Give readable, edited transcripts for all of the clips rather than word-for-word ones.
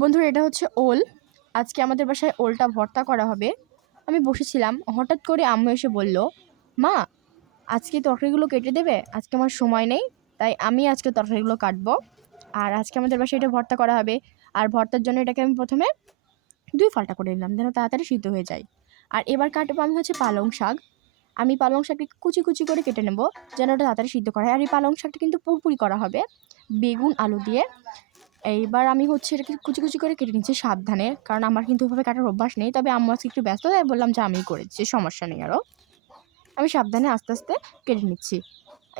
বন্ধুরা, এটা হচ্ছে ওল। আজকে আমাদের বাসায় ওলটা ভর্তা করা হবে। আমি বসেছিলাম, হঠাৎ করে আম্মু এসে বলল, মা আজকে তরকারিগুলো কেটে দেবে, আজকে আমার সময় নেই, তাই আমি আজকে তরকারিগুলো কাটবো। আর আজকে আমাদের বাসায় এটা ভর্তা করা হবে। আর ভর্তার জন্য এটাকে আমি প্রথমে 2 ফাল্টা করে নিলাম যেন তাড়াতাড়ি সিদ্ধ হয়ে যায়। আর এবার কাটবো আমি হচ্ছে পালং শাক। আমি পালং শাকটি কুচি কুচি করে কেটে নেব যেন ওটা তাড়াতাড়ি সিদ্ধ করা হয়। আর এই পালং শাকটা কিন্তু পুরপুরি করা হবে বেগুন আলু দিয়ে। এইবার আমি হচ্ছে এটাকে কুচি কুচি করে কেটে নিচ্ছি সাবধানে, কারণ আমার কিন্তু ওইভাবে কাটার অভ্যাস নেই। তবে আম্মু আজকে একটু ব্যস্ত, তাই বললাম যে আমিই করেছি, সমস্যা নেই। আরও আমি সাবধানে আস্তে আস্তে কেটে নিচ্ছি,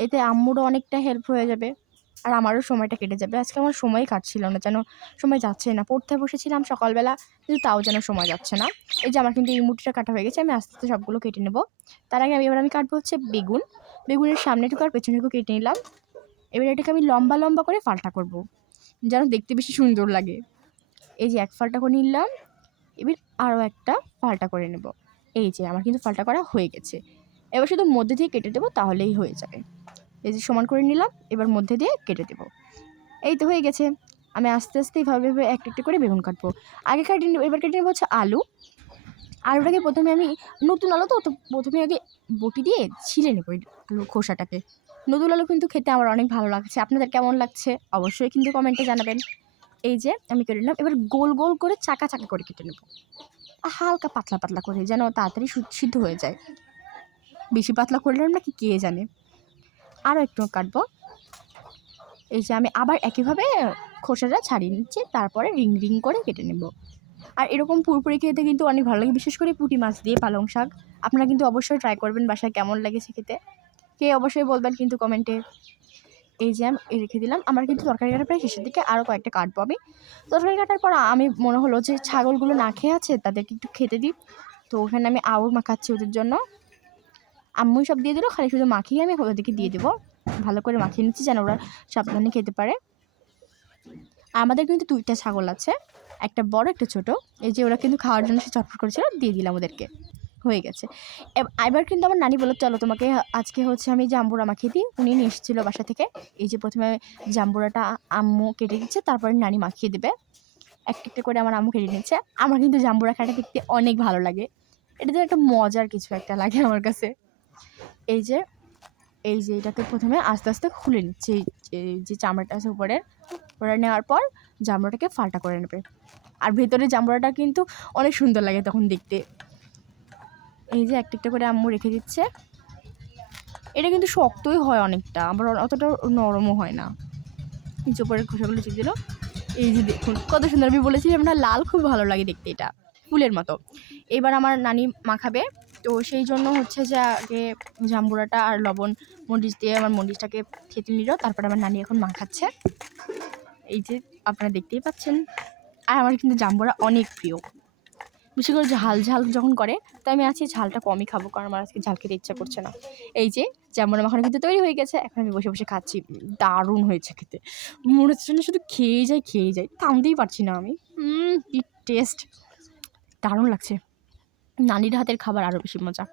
এতে আম্মুরও অনেকটা হেল্প হয়ে যাবে আর আমারও সময়টা কেটে যাবে। আজকে আমার সময় কাটছিল না, যেন সময় যাচ্ছে না। পড়তে বসেছিলাম সকালবেলা, কিন্তু তাও যেন সময় যাচ্ছে না। এই যে আমার কিন্তু এই মুঠিটা কাটা হয়ে গেছে, আমি আস্তে আস্তে সবগুলো কেটে নেব। তার আগে এবার আমি কাটবো হচ্ছে বেগুন। বেগুনের সামনেটুকু আর পেছনেটুকু কেটে নিলাম। এবার এটাকে আমি লম্বা লম্বা করে ফাল্টা করব যেন দেখতে বেশি সুন্দর লাগে। এই যে এক ফাল্টা করে নিলাম, এবার আরও একটা ফাল্টা করে নেব। এই যে আমার কিন্তু ফাল্টা করা হয়ে গেছে। এবার শুধু মধ্যে দিয়ে কেটে দেবো, তাহলেই হয়ে যাবে। এই যে সমান করে নিলাম, এবার মধ্যে দিয়ে কেটে দেবো। এই তো হয়ে গেছে। আমি আস্তে আস্তে এইভাবে একটা একটা করে বেগুন কাটবো। আগে কেটে নেব, এবার কেটে নেবো হচ্ছে আলু। আলুটাকে প্রথমে আমি, নতুন আলু তো প্রথমে আগে বটি দিয়ে ছিলে নেবো এই আলুর খোসাটাকে। নতুন আলু কিন্তু খেতে আমার অনেক ভালো লাগছে। আপনাদের কেমন লাগছে অবশ্যই কিন্তু কমেন্টে জানাবেন। এই যে আমি কেটে নিলাম, এবার গোল গোল করে চাকা চাকা করে কেটে নেব, হালকা পাতলা পাতলা করে, যেন তাড়াতাড়ি সিদ্ধ হয়ে যায়। বেশি পাতলা করলেও নাকি কে জানে। আরও একটু কাটবো। এই যে আমি আবার একইভাবে খোসাটা ছাড়িয়ে নিচ্ছি, তারপরে রিং রিং করে কেটে নেব। আর এরকম পুরপুরি খেতে কিন্তু অনেক ভালো লাগে, বিশেষ করে পুঁটি মাছ দিয়ে পালং শাক। আপনারা কিন্তু অবশ্যই ট্রাই করবেন বাসায়, কেমন লেগেছে খেতে কে অবশ্যই বলবেন কিন্তু কমেন্টে। এই যে আমি রেখে দিলাম। আমার কিন্তু তরকারি কাটা প্রায় শেষের দিকে, আরও কয়েকটা কাটবো আমি। তরকারি কাটার পর আমি মনে হলো যে ছাগলগুলো না খেয়ে আছে, তাদেরকে একটু খেতে দিই। তো ওখানে আমি আউর মাখাচ্ছি ওদের জন্য। আম্মুই সব দিয়ে দিল, খালি শুধু মাখিয়ে আমি ওদেরকে দিয়ে দেবো। ভালো করে মাখিয়ে নিচ্ছি যেন ওরা সাবধানে খেতে পারে। আমাদের কিন্তু 2টা ছাগল আছে, একটা বড় একটা ছোট। এই যে ওরা কিন্তু খাওয়ার জন্য সে চটপট করেছিল, দিয়ে দিলাম ওদেরকে। হয়ে গেছে। এবার কিন্তু আমার নানি বলল, চলো তোমাকে আজকে হচ্ছে আমি জাম্বুরা মাখিয়ে দিই। উনি নিয়ে এসেছিলো বাসা থেকে। এই যে প্রথমে জাম্বুরাটা আম্মু কেটে দিচ্ছে, তারপরে নানি মাখিয়ে দেবে। একটা একটা করে আমার আম্মু কেটে নিচ্ছে। আমার কিন্তু জাম্বুরা খাটা দেখতে অনেক ভালো লাগে, এটা তো একটা মজার কিছু একটা লাগে আমার কাছে। এই যে এটাকে প্রথমে আস্তে আস্তে খুলে নিচ্ছে, এই যে চামড়াটা আছে উপরে, ওটা নেওয়ার পর জামড়াটাকে ফাল্টা করে নেবে। আর ভেতরে জামড়াটা কিন্তু অনেক সুন্দর লাগে তখন দেখতে। এই যে একটা একটা করে আম্মু রেখে দিচ্ছে। এটা কিন্তু শক্তই হয় অনেকটা, আবার অতটা নরমও হয় না। এই যে উপরের খোসাগুলো চিপে দিল। এই যে দেখুন কত সুন্দর, আমি বলেছিলাম না লাল, খুব ভালো লাগে দেখতে, এটা ফুলের মতো। এবার আমার নানি মাখাবে, তো সেই জন্য হচ্ছে যে আগে জাম্বুরাটা আর লবণ মরিচ দিয়ে আমার মরিচটাকে খেতে নিল, তারপরে আমার নানি এখন মাখাচ্ছে। এই যে আপনারা দেখতেই পাচ্ছেন। আর আমার কিন্তু জাম্বুরা অনেক প্রিয়, বিশেষ করে ঝাল ঝাল যখন করে, তাই আমি আজকে ঝালটা কমই খাবো, কারণ আমার আজকে ঝাল খেতে ইচ্ছা করছে না। এই যে জাম্বুরা মাখানো কিন্তু তৈরি হয়ে গেছে, এখন আমি বসে বসে খাচ্ছি। দারুণ হয়েছে খেতে, মনে হচ্ছে না শুধু খেয়েই যাই, থামতেই পারছি না আমি। কি টেস্ট, দারুণ লাগছে। নানির হাতের খাবার আরও বেশি মজা।